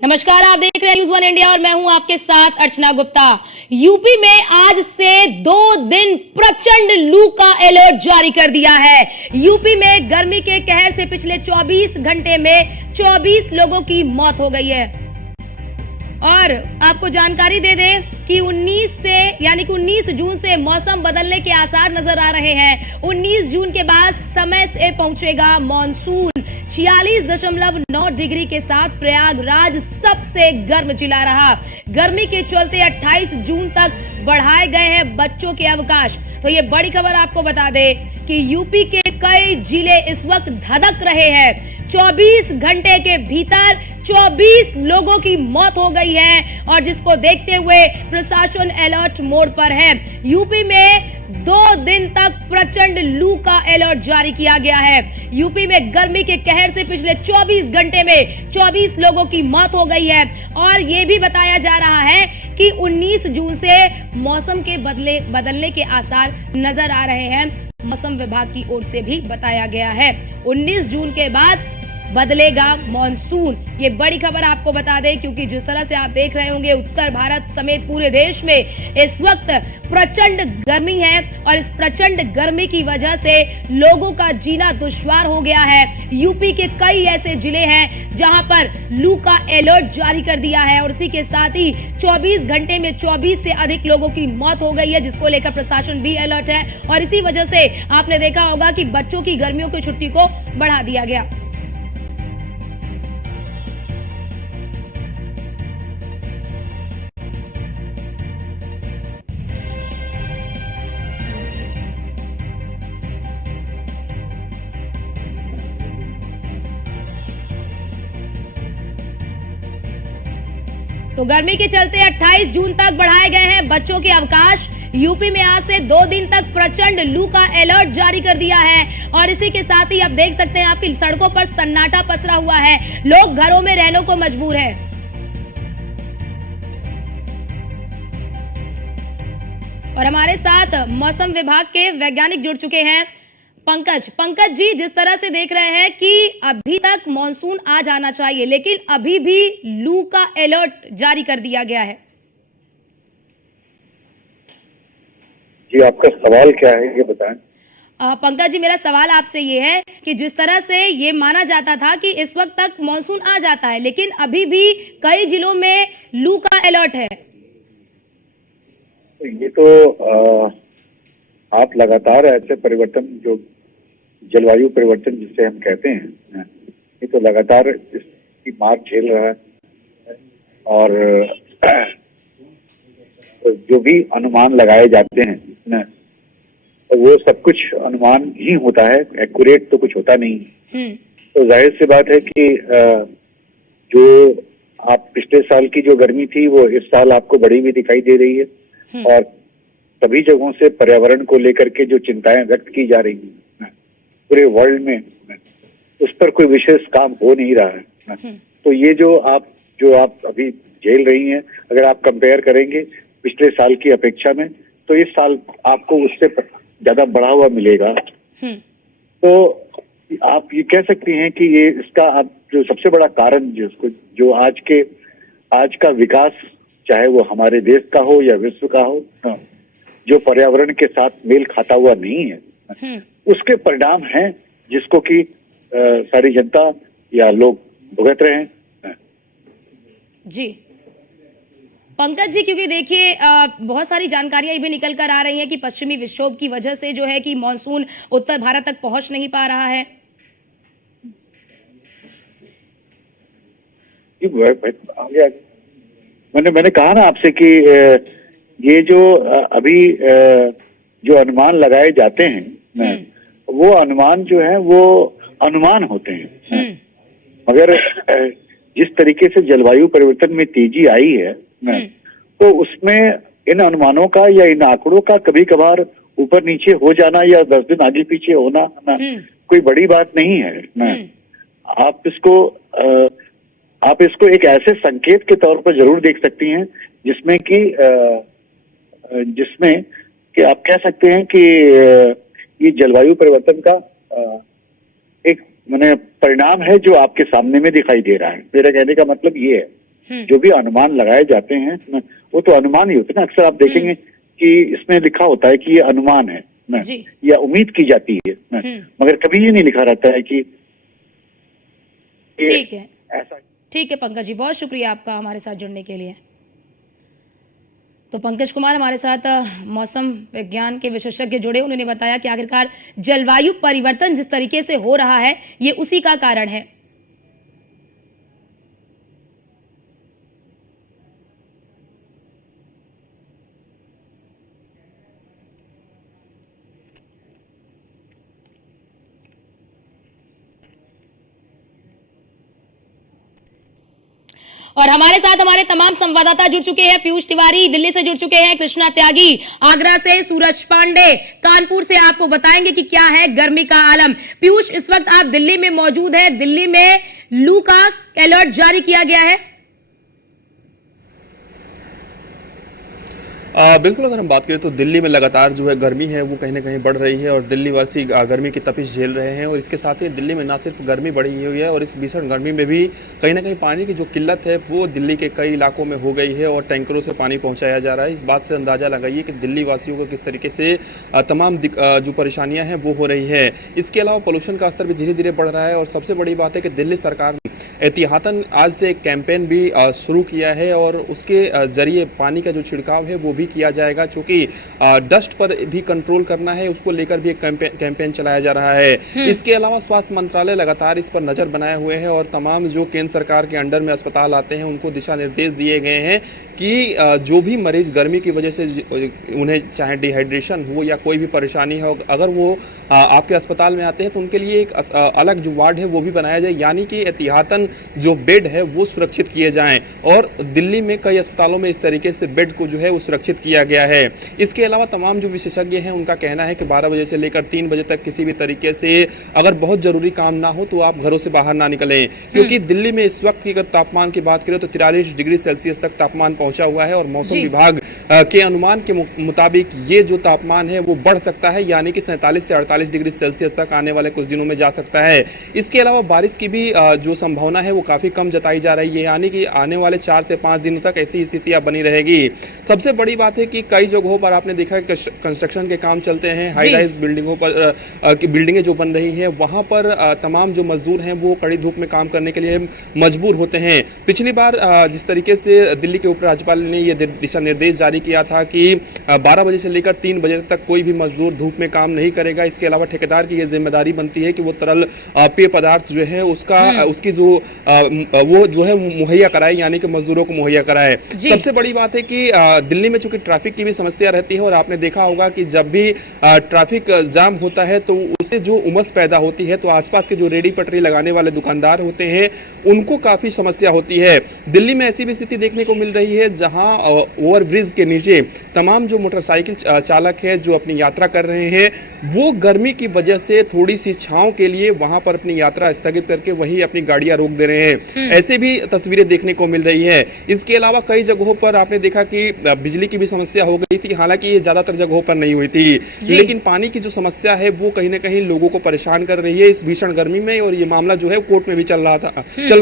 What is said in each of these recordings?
नमस्कार, आप देख रहे हैं न्यूज़ 1 इंडिया और मैं हूं आपके साथ अर्चना गुप्ता। यूपी में आज से 2 दिन प्रचंड लू का अलर्ट जारी कर दिया है। यूपी में गर्मी के कहर से पिछले 24 घंटे में 24 लोगों की मौत हो गई है। और आपको जानकारी दे दें कि 19 जून से मौसम बदलने के आसार नजर आ रहे हैं। 19 जून के बाद समय से पहुंचेगा मॉनसून। 46.9 डिग्री के साथ प्रयागराज सबसे गर्म जिला रहा। गर्मी के चलते 28 जून तक बढ़ाए गए हैं बच्चों के अवकाश। तो ये बड़ी खबर आपको बता दें कि यूपी के कई जिले इस वक्त धधक रहे हैं। 24 घंटे के भीतर 24 लोगों की मौत हो गई है और जिसको देखते हुए प्रशासन अलर्ट मोड पर है। यूपी में 2 दिन तक प्रचंड लू का अलर्ट जारी किया गया है। यूपी में गर्मी के कहर से पिछले 24 घंटे में 24 लोगों की मौत हो गई है और ये भी बताया जा रहा है कि 19 जून से मौसम के बदलने के आसार नजर आ रहे हैं। मौसम विभाग की ओर से भी बताया गया है 19 जून के बाद बदलेगा मॉनसून। ये बड़ी खबर आपको बता दें क्योंकि जिस तरह से आप देख रहे होंगे उत्तर भारत समेत पूरे देश में इस वक्त प्रचंड गर्मी है और इस प्रचंड गर्मी की वजह से लोगों का जीना दुश्वार हो गया है। यूपी के कई ऐसे जिले हैं जहां पर लू का अलर्ट जारी कर दिया है और इसी के साथ ही 24 घंटे में 24 से अधिक लोगों की मौत हो गई है, जिसको लेकर प्रशासन भी अलर्ट है और इसी वजह से आपने देखा होगा कि बच्चों की गर्मियों की छुट्टी को बढ़ा दिया गया। तो गर्मी के चलते 28 जून तक बढ़ाए गए हैं बच्चों के अवकाश। यूपी में आज से 2 दिन तक प्रचंड लू का अलर्ट जारी कर दिया है और इसी के साथ ही आप देख सकते हैं आपकी सड़कों पर सन्नाटा पसरा हुआ है। लोग घरों में रहने को मजबूर है। और हमारे साथ मौसम विभाग के वैज्ञानिक जुड़ चुके हैं पंकज जी, जिस तरह से देख रहे हैं कि अभी तक मॉनसून आ जाना चाहिए लेकिन अभी भी लू का अलर्ट जारी कर दिया गया है। जी, आपका सवाल क्या है ये बताएं। पंकज जी, मेरा सवाल आपसे ये है कि जिस तरह से ये माना जाता था कि इस वक्त तक मॉनसून आ जाता है लेकिन अभी भी कई जिलों में लू का अलर्ट है। ये तो आप लगातार ऐसे परिवर्तन जो जलवायु परिवर्तन जिसे हम कहते हैं, ये तो लगातार इसकी मार झेल रहा है और जो भी अनुमान लगाए जाते हैं तो वो सब कुछ अनुमान ही होता है, एक्यूरेट तो कुछ होता नहीं। तो जाहिर सी बात है कि जो आप पिछले साल की जो गर्मी थी वो इस साल आपको बढ़ी हुई दिखाई दे रही है और सभी जगहों से पर्यावरण को लेकर के जो चिंताएं व्यक्त की जा रही हैं पूरे वर्ल्ड में, उस पर कोई विशेष काम हो नहीं रहा है। तो ये जो आप अभी झेल रही हैं, अगर आप कंपेयर करेंगे पिछले साल की अपेक्षा में तो इस साल आपको उससे ज्यादा बढ़ा हुआ मिलेगा। तो आप ये कह सकती हैं कि ये इसका आप जो सबसे बड़ा कारण जो आज का विकास, चाहे वो हमारे देश का हो या विश्व का हो, जो पर्यावरण के साथ मेल खाता हुआ नहीं है, उसके परिणाम हैं जिसको कि सारी जनता या लोग भुगत रहे हैं। जी पंकज जी, क्योंकि देखिए बहुत सारी जानकारियां भी निकल कर आ रही हैं कि पश्चिमी विक्षोभ की वजह से जो है कि मॉनसून उत्तर भारत तक पहुंच नहीं पा रहा है। मैंने कहा ना आपसे कि ये जो अभी जो अनुमान लगाए जाते हैं वो अनुमान जो है वो अनुमान होते हैं, मगर जिस तरीके से जलवायु परिवर्तन में तेजी आई है तो उसमें इन अनुमानों का या इन आंकड़ों का कभी कभार ऊपर नीचे हो जाना या 10 दिन आगे पीछे होना कोई बड़ी बात नहीं है। आप इसको एक ऐसे संकेत के तौर पर जरूर देख सकती हैं जिसमें कि आप कह सकते हैं कि ये जलवायु परिवर्तन का एक परिणाम है जो आपके सामने में दिखाई दे रहा है। मेरा कहने का मतलब ये है जो भी अनुमान लगाए जाते हैं न, वो तो अनुमान ही होते हैं ना। अक्सर आप देखेंगे कि इसमें लिखा होता है कि ये अनुमान है न, या उम्मीद की जाती है न, मगर कभी ये नहीं लिखा रहता है कि ठीक है। ऐसा। ठीक है पंकज जी, बहुत शुक्रिया आपका हमारे साथ जुड़ने के लिए। तो पंकज कुमार हमारे साथ मौसम विज्ञान के विशेषज्ञ जुड़े, उन्होंने बताया कि आखिरकार जलवायु परिवर्तन जिस तरीके से हो रहा है ये उसी का कारण है। और हमारे साथ हमारे तमाम संवाददाता जुड़ चुके हैं। पीयूष तिवारी दिल्ली से जुड़ चुके हैं, कृष्णा त्यागी आगरा से, सूरज पांडे कानपुर से आपको बताएंगे कि क्या है गर्मी का आलम। पीयूष, इस वक्त आप दिल्ली में मौजूद हैं, दिल्ली में लू का अलर्ट जारी किया गया है। बिल्कुल, अगर हम बात करें तो दिल्ली में लगातार जो है गर्मी है वो कहीं ना कहीं बढ़ रही है और दिल्ली वासी गर्मी की तपिश झेल रहे हैं। और इसके साथ ही दिल्ली में ना सिर्फ गर्मी बढ़ी हुई है और इस भीषण गर्मी में भी कहीं ना कहीं पानी की जो किल्लत है वो दिल्ली के कई इलाकों में हो गई है और टैंकरों से पानी पहुंचाया जा रहा है। इस बात से अंदाजा लगाइए कि दिल्ली वासियों को किस तरीके से तमाम जो परेशानियां हैं वो हो रही है। इसके अलावा पोल्यूशन का स्तर भी धीरे धीरे बढ़ रहा है और सबसे बड़ी बात है कि दिल्ली सरकार ने एहतियातन आज से एक कैंपेन भी शुरू किया है और उसके जरिए पानी का जो छिड़काव है वो भी किया जाएगा, क्योंकि डस्ट पर भी कंट्रोल करना है, उसको लेकर भी एक कैंपेन चलाया जा रहा है। इसके अलावा स्वास्थ्य मंत्रालय लगातार इस पर नजर बनाए हुए है और तमाम जो केंद्र सरकार के अंडर में अस्पताल आते हैं उनको दिशा निर्देश दिए गए हैं कि जो भी मरीज गर्मी की वजह से उन्हें चाहे डिहाइड्रेशन हो या कोई भी परेशानी हो, अगर वो आपके अस्पताल में आते हैं तो उनके लिए एक अलग जो वार्ड है वो भी बनाया जाए, यानी कि एहतियातन जो बेड है वो सुरक्षित किए जाएं। और दिल्ली में कई अस्पतालों में इस तरीके से बेड को जो है वो सुरक्षित किया गया है। इसके अलावा तमाम जो विशेषज्ञ हैं उनका कहना है कि 12 बजे से लेकर 3 बजे तक किसी भी तरीके से अगर बहुत जरूरी काम ना हो तो आप घरों से बाहर ना निकलें, क्योंकि दिल्ली में इस वक्त की अगर तापमान की बात करें तो 43 डिग्री सेल्सियस तक तापमान पहुंचा हुआ है और मौसम विभाग के अनुमान के मुताबिक ये जो तापमान है वो बढ़ सकता है, यानी कि 47 से 48 डिग्री सेल्सियस तक आने वाले कुछ दिनों में जा सकता है। इसके अलावा बारिश की भी जो संभावना है वो काफी कम जताई जा रही है, यानी कि आने वाले 4 से 5 दिनों तक ऐसी स्थितियां बनी रहेगी। सबसे बड़ी बात है कि कई जगहों पर आपने देखा कि कंस्ट्रक्शन के काम चलते हैं, हाई राइज बिल्डिंगों पर बिल्डिंगें जो बन रही हैं वहां पर तमाम जो मजदूर हैं वो कड़ी धूप में काम करने के लिए मजबूर होते हैं। पिछली बार जिस तरीके से दिल्ली के उपराज्यपाल ने ये दिशा निर्देश जारी किया था कि 12 बजे से लेकर 3 बजे तक कोई भी मजदूर धूप में काम नहीं करेगा। इसके अलावा ठेकेदार की यह जिम्मेदारी बनती है कि वो तरल पेय पदार्थ जो है उसकी जो वो जो है मुहैया कराए, यानी कि मजदूरों को मुहैया कराए। सबसे बड़ी बात है कि दिल्ली में चूंकि ट्रैफिक की भी समस्या रहती है और आपने देखा होगा कि जब भी ट्रैफिक जाम होता है तो उससे जो उमस पैदा होती है तो आसपास के जो रेडी पटरी लगाने वाले दुकानदार होते हैं उनको काफी समस्या होती है। दिल्ली में ऐसी भी स्थिति देखने को मिल रही है जहां ओवरब्रिज के नीचे तमाम जो मोटरसाइकिल चालक है जो अपनी यात्रा कर रहे हैं वो गर्मी की वजह से थोड़ी सी छांव के लिए वहां पर अपनी यात्रा स्थगित करके वही अपनी गाड़ियां रोक दे रहे हैं। ऐसे भी तस्वीरें देखने को मिल रही है। इसके अलावा कई जगहों पर आपने देखा कि बिजली की भी समस्या हो गई थी, हालांकि ये ज्यादातर जगहों पर नहीं हुई थी, लेकिन पानी की जो समस्या है वो कहीं ना कहीं लोगों को परेशान कर रही है इस भीषण गर्मी में। और ये मामला जो है कोर्ट में भी चल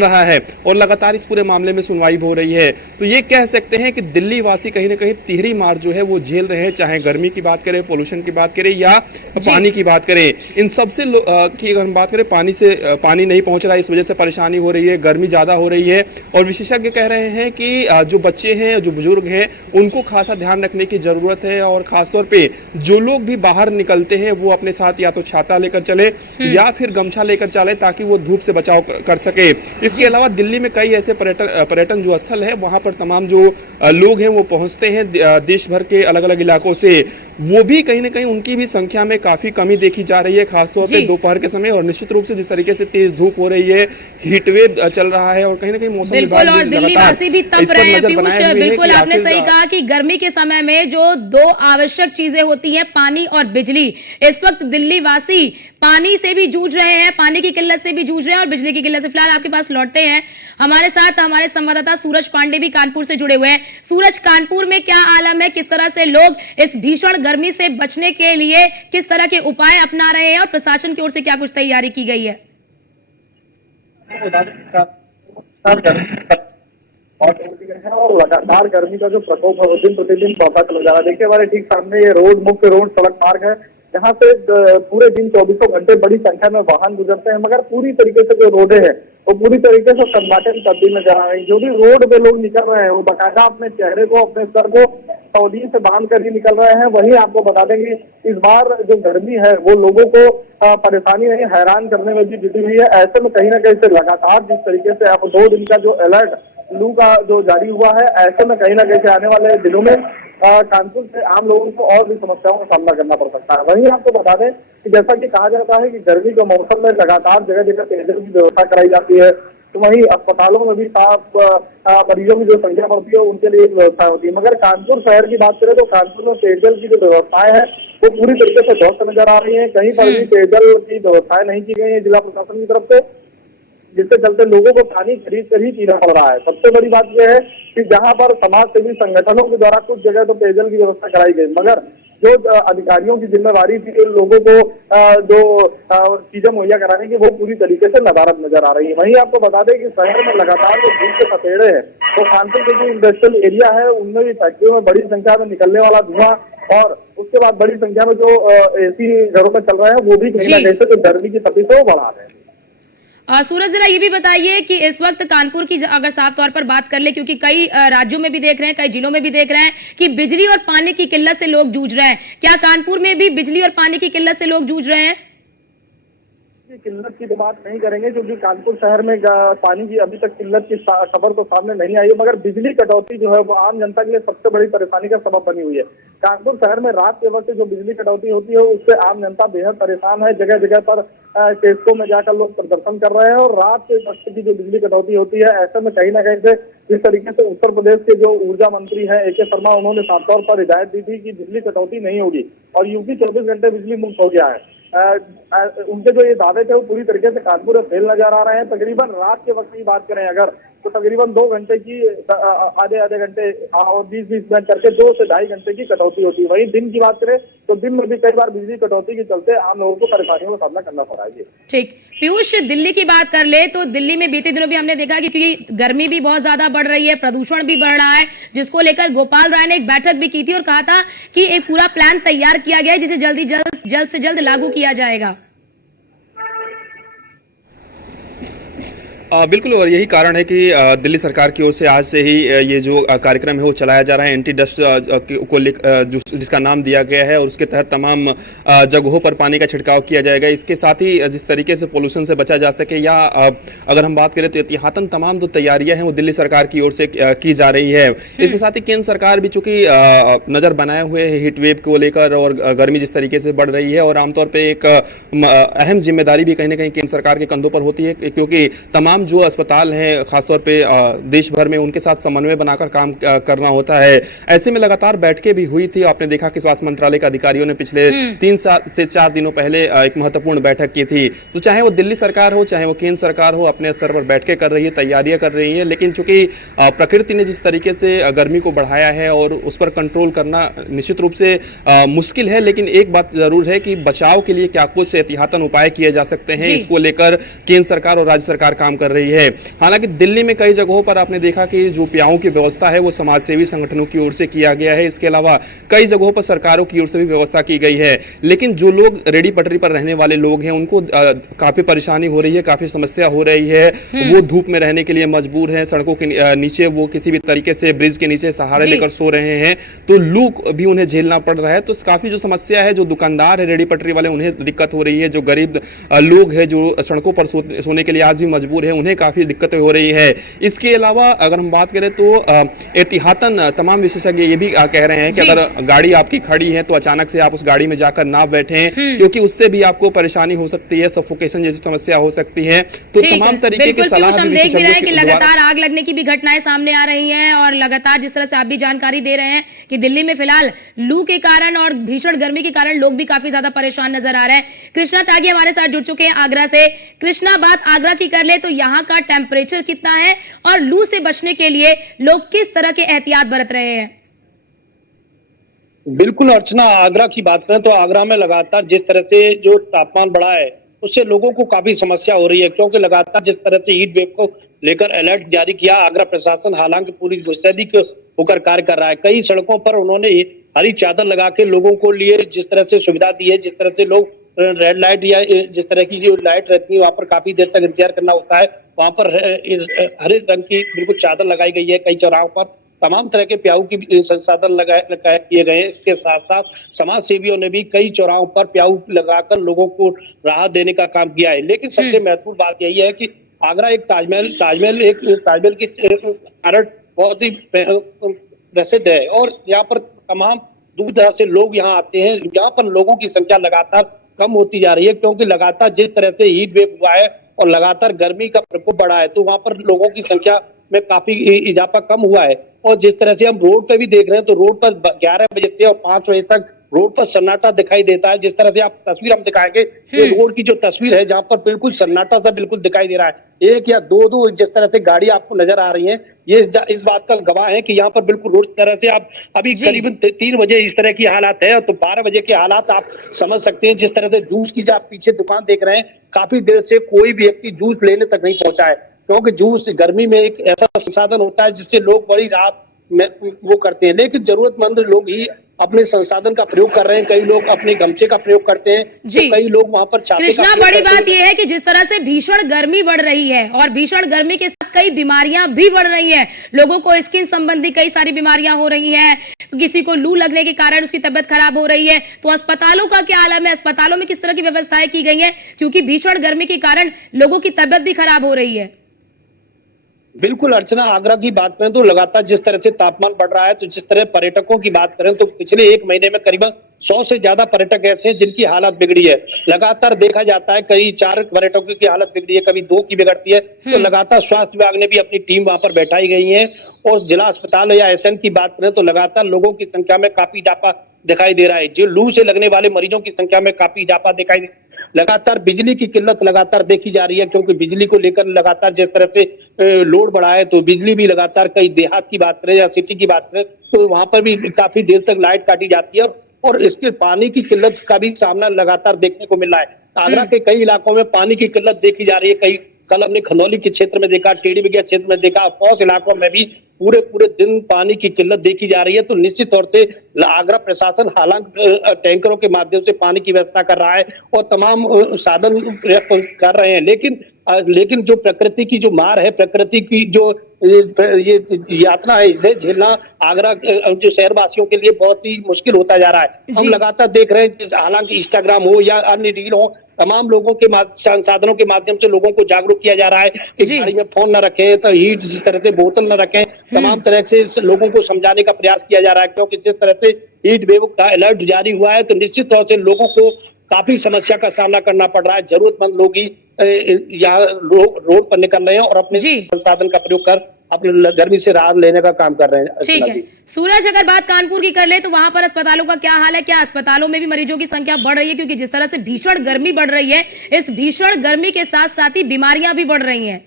रहा है और लगातार इस पूरे मामले में सुनवाई हो रही है। तो ये कह सकते हैं कि दिल्ली वासी कहीं ना कहीं तिहरी मार जो है वो झेल रहे हैं, चाहे गर्मी की बात करें, पोल्यूशन की बात करें या पानी की बात करें। इन सबसे की अगर हम बात करें पानी नहीं पहुंच रहा है, इस वजह से परेशानी हो रही है, गर्मी ज्यादा हो रही है। और विशेषज्ञ कह रहे हैं कि जो बच्चे हैं, जो बुजुर्ग हैं, उनको खासा ध्यान रखने की जरूरत है और खासतौर पे जो लोग भी बाहर निकलते हैं वो अपने साथ या तो छाता लेकर चले या फिर गमछा लेकर चले ताकि वो धूप से बचाव कर सके। इसके अलावा दिल्ली में कई ऐसे पर्यटन जो स्थल है वहां पर तमाम जो लोग हैं वो पहुंचते हैं देश भर के अलग अलग इलाकों से, वो भी कहीं ना कहीं उनकी भी संख्या में काफी कमी देखी जा रही है, खासतौर पे दोपहर के समय। और निश्चित रूप से जिस तरीके से तेज धूप हो रही है, हीट वेव चल रहा है और कहीं ना कहीं मौसम बिल्कुल, और दिल्ली वासी भी तप रहे हैं। पीयूष, बिल्कुल आपने सही कहा कि गर्मी के समय में जो दो आवश्यक चीजें होती हैं, पानी और बिजली, इस वक्त दिल्ली वासी पानी से भी जूझ रहे हैं, पानी की किल्लत से भी जूझ रहे हैं और बिजली की किल्लत से। फिलहाल आपके पास लौटते हैं, हमारे साथ हमारे संवाददाता सूरज पांडे भी कानपुर से जुड़े हुए हैं। सूरज, कानपुर में क्या आलम है, किस तरह से लोग इस भीषण गर्मी से बचने के लिए किस तरह के उपाय अपना रहे हैं और प्रशासन की ओर से क्या कुछ तैयारी की गई है? और हैं और लगातार गर्मी का जो प्रकोप है वो दिन प्रतिदिन बढ़ता चला जा रहा है। देखिए हमारे ठीक सामने ये मुख्य रोड सड़क मार्ग है, जहाँ से पूरे दिन 24 घंटे बड़ी संख्या में वाहन गुजरते हैं, मगर पूरी तरीके से जो रोडें हैं वो पूरी तरीके से सन्नाटे में तब्दील नजर आ रही है। जो भी रोड पे लोग निकल रहे हैं वो बाकायदा अपने चेहरे को, अपने सर को तौलिये से बांध कर ही निकल रहे हैं। वहीं आपको बता दें कि इस बार जो गर्मी है वो लोगों को परेशानी नहीं, हैरान करने में भी जुटी हुई है। ऐसे में कहीं ना कहीं से लगातार जिस तरीके से अब 2 दिन का जो अलर्ट लू का जो जारी हुआ है, ऐसे में कहीं ना कहीं से आने वाले दिनों में कानपुर से आम लोगों को और भी समस्याओं का सामना करना पड़ सकता है। वहीं आपको बता दें कि जैसा कि कहा जाता है कि गर्मी के मौसम में लगातार जगह जगह पेयजल की व्यवस्था कराई जाती है, तो वहीं अस्पतालों में भी साफ मरीजों की जो संख्या बढ़ती है उनके लिए एक व्यवस्था होती है। मगर कानपुर शहर की बात करें तो कानपुर में पेयजल की जो व्यवस्थाएं हैं वो पूरी तरीके से ध्वस्त नजर आ रही है। कहीं पर भी पेयजल की व्यवस्थाएं नहीं की गई है जिला प्रशासन की तरफ से, जिसके चलते लोगों को पानी खरीद कर ही पीना पड़ रहा है। सबसे बड़ी बात यह है कि जहां पर समाज सेवी संगठनों के द्वारा कुछ जगह तो पेयजल की व्यवस्था कराई गई, मगर जो अधिकारियों की जिम्मेवारी थी लोगों को जो चीजें मुहैया कराने की, वो पूरी तरीके से नदारद नजर आ रही है। वहीं आपको बता दें कि शहर में लगातार जो धूप के सपेड़े हैं, तो कानपुर के जो इंडस्ट्रियल एरिया है उनमें भी फैक्ट्रियों में बड़ी संख्या में निकलने वाला धुआं और उसके बाद बड़ी संख्या में जो एसी घरों में चल रहे हैं वो भी कहीं ना कहीं से जो गर्मी की तपिश है वो बढ़ा रहे हैं। सूरज जरा ये भी बताइए कि इस वक्त कानपुर की अगर साफ तौर पर बात कर ले, क्योंकि कई राज्यों में भी देख रहे हैं, कई जिलों में भी देख रहे हैं कि बिजली और पानी की किल्लत से लोग जूझ रहे हैं, क्या कानपुर में भी बिजली और पानी की किल्लत से लोग जूझ रहे हैं? किल्लत की तो बात नहीं करेंगे क्योंकि कानपुर शहर में पानी की अभी तक किल्लत की खबर तो सामने नहीं आई है, मगर बिजली कटौती जो है वो आम जनता के लिए सबसे बड़ी परेशानी का सबब बनी हुई है। कानपुर शहर में रात के वक्त जो बिजली कटौती होती है उससे आम जनता बेहद परेशान है। जगह जगह पर टेस्को में जाकर लोग प्रदर्शन कर रहे हैं और रात के वक्त की जो बिजली कटौती होती है, ऐसे में कहीं ना कहीं से जिस तरीके से उत्तर प्रदेश के जो ऊर्जा मंत्री हैं AK शर्मा, उन्होंने साफ तौर पर हिदायत दी थी कि बिजली कटौती नहीं होगी और यूपी 24 घंटे बिजली मुक्त हो गया है। उनके जो ये दावे थे वो पूरी तरीके से कानपुर में फेल नजर आ रहे हैं। तकरीबन रात के वक्त की बात करें अगर तो तकरीबन 2 घंटे की आधे घंटे और 20-20 मिनट करके 2 से 2.5 घंटे की कटौती होती है। वहीं दिन की बात करें तो दिन में भी कई बार बिजली कटौती के चलते आम लोगों को परेशानियों का सामना करना पड़ा है। ठीक, पीयूष दिल्ली की बात कर ले तो दिल्ली में बीते दिनों भी हमने देखा कि क्योंकि गर्मी भी बहुत ज्यादा बढ़ रही है, प्रदूषण भी बढ़ रहा है, जिसको लेकर गोपाल राय ने एक बैठक भी की थी और कहा था कि एक पूरा प्लान तैयार किया गया है जिसे जल्द से जल्द लागू किया जाएगा। बिल्कुल, और यही कारण है कि दिल्ली सरकार की ओर से आज से ही ये जो कार्यक्रम है वो चलाया जा रहा है, एंटी डस्ट को जिसका नाम दिया गया है, और उसके तहत तमाम जगहों पर पानी का छिड़काव किया जाएगा। इसके साथ ही जिस तरीके से पोल्यूशन से बचा जा सके, या अगर हम बात करें तो एहतियातन तमाम जो तैयारियां हैं वो दिल्ली सरकार की ओर से की जा रही है। इसके साथ ही केंद्र सरकार भी चूंकि नज़र बनाए हुए है हीट वेव को लेकर और गर्मी जिस तरीके से बढ़ रही है, और आमतौर पर एक अहम जिम्मेदारी भी कहीं ना कहीं केंद्र सरकार के कंधों पर होती है, क्योंकि तमाम जो अस्पताल हैं खासतौर पे देश भर में उनके साथ समन्वय बनाकर काम करना होता है। ऐसे में लगातार बैठकें भी हुई थी। आपने देखा कि स्वास्थ्य मंत्रालय के अधिकारियों ने पिछले 3 से 4 दिनों पहले एक महत्वपूर्ण बैठक की थी। तो चाहे वो दिल्ली सरकार हो चाहे वो केंद्र सरकार हो, अपने स्तर पर बैठकें कर रही है, तैयारियां कर रही है, लेकिन चूंकि प्रकृति ने जिस तरीके से गर्मी को बढ़ाया है और उस पर कंट्रोल करना निश्चित रूप से मुश्किल है, लेकिन एक बात जरूर है कि बचाव के लिए क्या कुछ एहतियातन उपाय किए जा सकते हैं, इसको लेकर केंद्र सरकार और राज्य सरकार काम कर रही है। हालांकि दिल्ली में कई जगहों पर आपने देखा कि जो प्याऊ की व्यवस्था है वो समाज सेवी संगठनों की ओर से किया गया है। इसके अलावा कई जगहों पर सरकारों की ओर से भी व्यवस्था की गई है, लेकिन जो लोग रेडी पटरी पर रहने वाले लोग हैं उनको काफी परेशानी हो रही है, काफी समस्या हो रही है। वो धूप में रहने के लिए मजबूर हैं, सड़कों के नीचे वो किसी भी तरीके से ब्रिज के नीचे सहारे लेकर सो रहे हैं, तो लू भी उन्हें झेलना पड़ रहा है। तो काफी जो समस्या है, जो दुकानदार है रेडी पटरी वाले उन्हें दिक्कत हो रही है, जो गरीब लोग हैं जो सड़कों पर सोने के लिए आज भी मजबूर है उन्हें काफी दिक्कतें हो रही है। इसके अलावा अगर हम बात करें तो एहतियातन तमाम विशेषज्ञ ये भी कह रहे हैं कि अगर गाड़ी आपकी खड़ी है तो अचानक से आप उस गाड़ी में जाकर ना बैठें, क्योंकि उससे भी आपको परेशानी हो सकती है, सफोकेशन जैसी समस्या हो सकती है। तो तमाम तरीके की सलाह हम देख भी रहे हैं कि लगातार आग लगने की भी घटनाएं सामने आ रही हैं, और लगातार जिस तरह से आप भी जानकारी दे रहे हैं कि दिल्ली में फिलहाल लू के कारण और भीषण गर्मी के कारण लोग भी काफी ज्यादा परेशान नजर आ रहे हैं। कृष्णा त्यागी हमारे साथ जुड़ चुके हैं आगरा से। कृष्णा, बात आगरा की कर ले तो यहाँ का टेम्परेचर कितना है और लू से बचने के लिए लोग किस तरह के एहतियात बरत रहे हैं? बिल्कुल अर्चना, आगरा की बात करें तो आगरा में लगातार जिस तरह से जो तापमान बढ़ा है उससे लोगों को काफी समस्या हो रही है, क्योंकि लगातार जिस तरह से हीट वेव को लेकर अलर्ट जारी किया। आगरा प्रशासन हालांकि पूरी मुस्तैदी होकर कार्य कर रहा है। कई सड़कों पर उन्होंने हरी चादर लगा के लोगों को लिए जिस तरह से सुविधा दी है, जिस तरह से लोग रेड लाइट या जिस तरह की जो लाइट रहती है वहां पर काफी देर तक इंतजार करना होता है, वहां पर हरे रंग की बिल्कुल चादर लगाई गई है। कई चौराहों पर तमाम तरह के प्याऊ की संसाधन लगाए किए गए हैं। इसके साथ साथ समाज सेवियों ने भी कई चौराहों पर प्याऊ लगाकर लोगों को राहत देने का काम किया है। लेकिन सबसे महत्वपूर्ण बात यही है कि आगरा एक ताजमहल के कारण बहुत ही प्रसिद्ध है और यहाँ पर तमाम दूर दराज से लोग यहाँ आते हैं। यहाँ पर लोगों की संख्या लगातार कम होती जा रही है, क्योंकि लगातार जिस तरह से हीट वेव हुआ है और लगातार गर्मी का प्रकोप बढ़ा है, तो वहां पर लोगों की संख्या में काफी इजाफा कम हुआ है। और जिस तरह से हम रोड पे भी देख रहे हैं, तो रोड पर 11 बजे से और 5 बजे तक रोड पर सन्नाटा दिखाई देता है। जिस तरह से आप तस्वीर हम दिखाएंगे, ये रोड की जो तस्वीर है जहां पर बिल्कुल सन्नाटा सा बिल्कुल दिखाई दे रहा है। एक या दो जिस तरह से गाड़ी आपको नजर आ रही है, ये इस बात का गवाह है कि यहाँ पर बिल्कुल रोड तरह से आप अभी करीबन 3 बजे इस तरह की हालात है, तो 12 बजे के हालात आप समझ सकते हैं। जिस तरह से जूस की जो आप पीछे दुकान देख रहे हैं, काफी देर से कोई भी व्यक्ति जूस लेने तक नहीं पहुंचा है, क्योंकि जूस गर्मी में एक ऐसा संसाधन होता है जिससे लोग बड़ी राहत में वो करते हैं। लेकिन जरूरतमंद लोग ही अपने संसाधन का प्रयोग कर रहे हैं। कई लोग अपने गमछे का प्रयोग करते हैं, तो कई लोग वहां पर छाते का कृष्णा, बड़ी बात यह है कि जिस तरह से भीषण गर्मी बढ़ रही है और भीषण गर्मी के साथ कई बीमारियां भी बढ़ रही हैं, लोगों को स्किन संबंधी कई सारी बीमारियां हो रही हैं, किसी को लू लगने के कारण उसकी तबियत खराब हो रही है, तो अस्पतालों का क्या आलम है? अस्पतालों में किस तरह की व्यवस्थाएं की गई हैं, क्योंकि भीषण गर्मी के कारण लोगों की तबियत भी खराब हो रही है। बिल्कुल अर्चना, आगरा की बात करें तो लगातार जिस तरह से तापमान बढ़ रहा है, तो जिस तरह पर्यटकों की बात करें तो पिछले 1 महीने में करीबन 100 से ज्यादा पर्यटक ऐसे हैं जिनकी हालत बिगड़ी है। लगातार देखा जाता है कई 4 पर्यटकों की हालत बिगड़ी है, कभी 2 की बिगड़ती है, तो लगातार स्वास्थ्य विभाग ने भी अपनी टीम वहां पर बैठाई गई है। और जिला अस्पताल या एसएम की बात करें तो लगातार लोगों की संख्या में काफी इजाफा दिखाई दे रहा है। जो लू से लगने वाले मरीजों की संख्या में काफी इजाफा दिखाई, लगातार बिजली की किल्लत लगातार देखी जा रही है, क्योंकि बिजली को लेकर लगातार जिस तरह से लोड बढ़ा है, तो बिजली भी लगातार कई देहात की बात करें या सिटी की बात करें तो वहां पर भी काफी देर तक लाइट काटी जाती है और इसके पानी की किल्लत का भी सामना लगातार देखने को मिल रहा है। आगरा के कई इलाकों में पानी की किल्लत देखी जा रही है। कई कल हमने खनौली के क्षेत्र में देखा, टेढ़ी बिगिया क्षेत्र में देखा, पौष इलाकों में भी पूरे दिन पानी की किल्लत देखी जा रही है। तो निश्चित तौर से आगरा प्रशासन हालांकि टैंकरों के माध्यम से पानी की व्यवस्था कर रहा है और तमाम साधन कर रहे हैं, लेकिन जो प्रकृति की जो मार है, प्रकृति की जो ये यातना है, इसे झेलना आगरा जो शहरवासियों के लिए बहुत ही मुश्किल होता जा रहा है। हम लगातार देख रहे हैं, हालांकि इंस्टाग्राम हो या अन्य रील हो, तमाम लोगों के संसाधनों के माध्यम से लोगों को जागरूक किया जा रहा है कि गाड़ी में फोन न रखें, तो हीट जिस तरह से बोतल न रखें, तमाम तरह से लोगों को समझाने का प्रयास किया जा रहा है, क्योंकि जिस तरह से हीट वेव का अलर्ट जारी हुआ है, तो निश्चित तौर से लोगों को काफी समस्या का सामना करना पड़ रहा है। जरूरतमंद लोग ही यहाँ रोड पर निकल रहे हैं और अपने संसाधन का प्रयोग कर अपने गर्मी से राहत लेने का काम कर रहे हैं। ठीक है सूरज, अगर बात कानपुर की कर ले तो वहां पर अस्पतालों का क्या हाल है? क्या अस्पतालों में भी मरीजों की संख्या बढ़ रही है? क्योंकि जिस तरह से भीषण गर्मी बढ़ रही है, इस भीषण गर्मी के साथ साथ ही बीमारियां भी बढ़ रही हैं।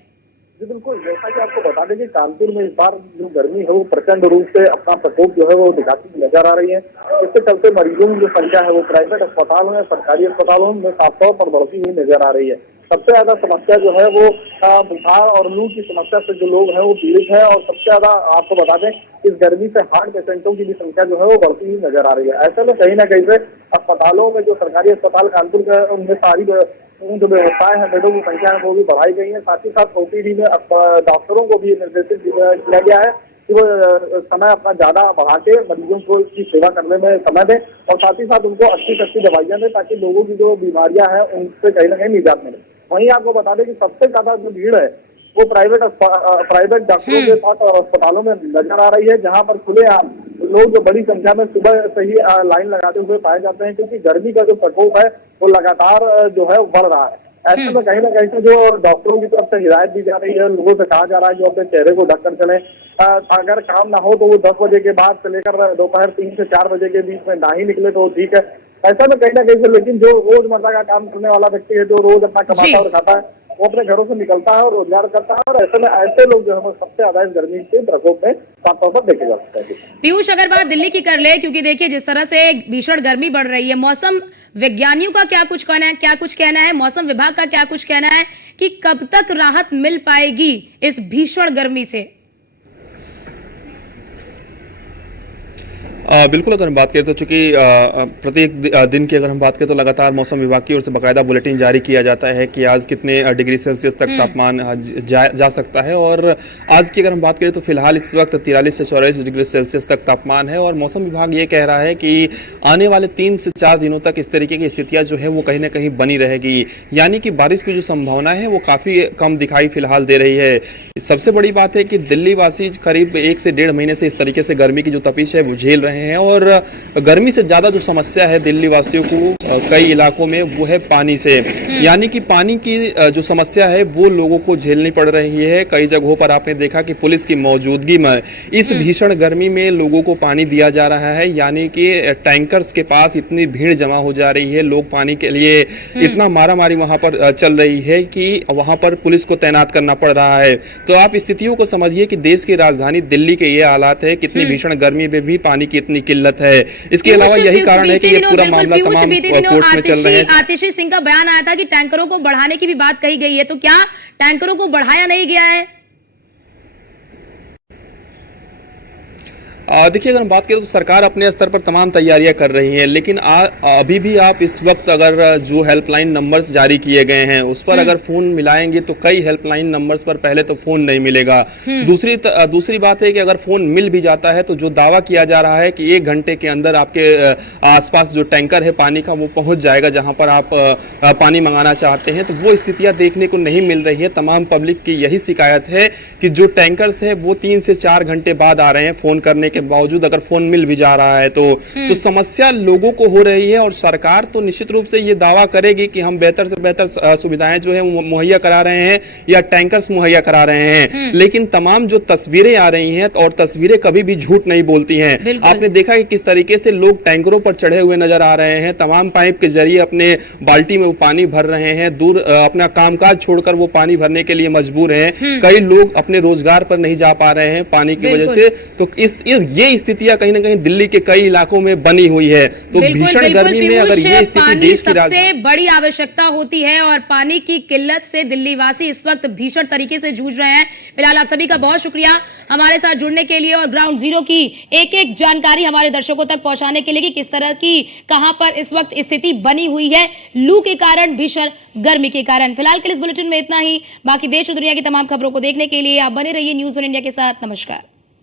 जी बिल्कुल, जैसा कि आपको बता दें कि कानपुर में इस बार जो गर्मी है वो प्रचंड रूप से अपना प्रकोप जो है वो दिखाती नजर आ रही है। इसके चलते मरीजों की जो संख्या है वो प्राइवेट अस्पतालों में, सरकारी अस्पतालों में साफ तौर पर बढ़ती हुई नजर आ रही है। सबसे ज्यादा समस्या जो है वो बुखार और लू की समस्या से जो लोग हैं वो पीड़ित है और सबसे ज्यादा आपको बता दें इस गर्मी से हार्ट पेशेंटों की भी संख्या जो है वो बढ़ती हुई नजर आ रही है। ऐसे में कहीं ना कहीं से अस्पतालों में जो सरकारी अस्पताल कानपुर के उनमें सारी जो व्यवस्थाएं हैं, बेडों की संख्या है वो भी बढ़ाई गई है। साथ ही साथ ओपीडी में डॉक्टरों को भी निर्देशित किया गया है कि वो समय अपना ज्यादा बढ़ा के मरीजों को इसकी सेवा करने में समय दें और साथ ही साथ उनको अच्छी अच्छी दवाइयां दें, ताकि लोगों की जो बीमारियां हैं उनसे कहीं ना कहीं निजात मिले। वहीं आपको बता दें कि सबसे ज्यादा जो भीड़ है वो प्राइवेट डॉक्टरों के साथ अस्पतालों में नजर आ रही है, जहां पर खुलेआम लोग बड़ी संख्या में सुबह से ही लाइन लगाते हुए पाए जाते हैं, क्योंकि गर्मी का जो प्रकोप है वो लगातार जो है बढ़ रहा है। ऐसे में कहीं ना कहीं से जो डॉक्टरों की तरफ से हिदायत दी जा रही है, लोगों से कहा जा रहा है जो अपने चेहरे को ढककर चले, अगर काम ना हो तो वो 10 बजे के बाद से लेकर दोपहर 3 से 4 बजे के बीच में ना ही निकले तो ठीक है। ऐसा में कहीं ना कहीं से, लेकिन जो रोजमर्रा का काम करने वाला व्यक्ति है, जो रोज अपना कमाता और खाता है, वो अपने घरों से निकलता है और रोजगार करता है, और ऐसे में ऐसे लोग जो है सबसे ज्यादा इस गर्मी के प्रकोप में साफ तौर पर देखे जा सकते हैं। पीयूष, अगर बात दिल्ली की कर ले, क्योंकि देखिए जिस तरह से भीषण गर्मी बढ़ रही है, मौसम विज्ञानियों का क्या कुछ कहना है, मौसम विभाग का क्या कुछ कहना है कि कब तक राहत मिल पाएगी इस भीषण गर्मी से? बिल्कुल, अगर हम बात करें तो चूंकि प्रत्येक दिन की अगर हम बात करें तो लगातार मौसम विभाग की ओर से बाकायदा बुलेटिन जारी किया जाता है कि आज कितने डिग्री सेल्सियस तक तापमान जा सकता है। और आज की अगर हम बात करें तो फिलहाल इस वक्त 43 से 44 डिग्री सेल्सियस तक तापमान है। और मौसम विभाग ये कह रहा है कि आने वाले 3 से 4 दिनों तक इस तरीके की स्थितियां जो है वो कहीं ना कहीं बनी रहेगी, यानी कि बारिश की जो संभावना है वो काफ़ी कम दिखाई फिलहाल दे रही है। सबसे बड़ी बात है कि दिल्ली वासी करीब 1 से 1.5 महीने से इस तरीके से गर्मी की जो तपिश है वो झेल रहे हैं। और गर्मी से ज्यादा जो समस्या है दिल्ली वासियों को कई इलाकों में वो है पानी से, यानी कि पानी की जो समस्या है वो लोगों को झेलनी पड़ रही है। कई जगहों पर आपने देखा कि पुलिस की मौजूदगी में इस भीषण गर्मी में लोगों को पानी दिया जा रहा है, यानी कि टैंकर्स के पास इतनी भीड़ जमा हो जा रही है, लोग पानी के लिए इतना मारामारी वहां पर चल रही है कि वहां पर पुलिस को तैनात करना पड़ रहा है। तो आप स्थितियों को समझिए कि देश की राजधानी दिल्ली के ये हालात है, कितनी भीषण गर्मी में भी पानी की इतनी किल्लत है। इसके अलावा यही कारण है कि ये पूरा मामला तमाम कोर्ट्स में चल रहे हैं। आतिशी सिंह का बयान आया था कि टैंकरों को बढ़ाने की भी बात कही गई है, तो क्या टैंकरों को बढ़ाया नहीं गया है? देखिए, अगर हम बात करें तो सरकार अपने स्तर पर तमाम तैयारियां कर रही है, लेकिन अभी भी आप इस वक्त अगर जो हेल्पलाइन नंबर्स जारी किए गए हैं उस पर अगर फोन मिलाएंगे तो कई हेल्पलाइन नंबर्स पर पहले तो फोन नहीं मिलेगा। दूसरी बात है कि अगर फोन मिल भी जाता है तो जो दावा किया जा रहा है कि 1 घंटे के अंदर आपके आसपास जो टैंकर है पानी का वो पहुंच जाएगा जहां पर आप पानी मंगाना चाहते हैं, तो वो स्थितियां देखने को नहीं मिल रही है। तमाम पब्लिक की यही शिकायत है कि जो टैंकर्स है वो 3 से 4 घंटे बाद आ रहे हैं, फोन करने के बावजूद अगर फोन मिल भी जा रहा है तो समस्या लोगों को हो रही है। और सरकार तो निश्चित रूप से ये दावा करेगी कि हम बेहतर से बेहतर सुविधाएं जो है मुहैया करा रहे हैं या टैंकर्स मुहैया करा रहे हैं, लेकिन तमाम जो तस्वीरें आ रही हैं और तस्वीरें कभी भी झूठ नहीं बोलती हैं। आपने देखा कि किस तरीके से लोग टैंकरों पर चढ़े हुए नजर आ रहे हैं, तमाम पाइप के जरिए अपने बाल्टी में वो पानी भर रहे हैं, दूर अपना कामकाज छोड़कर वो पानी भरने के लिए मजबूर हैं। कई लोग अपने रोजगार पर नहीं जा पा रहे हैं पानी की वजह से। तो ये स्थितियां कहीं ना कहीं दिल्ली के कई इलाकों में बनी हुई है। तो भीषण गर्मी में अगर ये स्थिति देश की सबसे बड़ी आवश्यकता होती है और पानी की किल्लत से दिल्ली वासी इस वक्त भीषण तरीके से जूझ रहे हैं। फिलहाल आप सभी का बहुत शुक्रिया हमारे साथ जुड़ने के लिए और ग्राउंड जीरो की एक जानकारी हमारे दर्शकों तक पहुंचाने के लिए कि किस तरह की कहां पर इस वक्त स्थिति बनी हुई है लू के कारण, भीषण गर्मी के कारण। फिलहाल के इस बुलेटिन में इतना ही। बाकी देश और दुनिया की तमाम खबरों को देखने के लिए आप बने रहिए न्यूज़ 1 इंडिया के साथ। नमस्कार।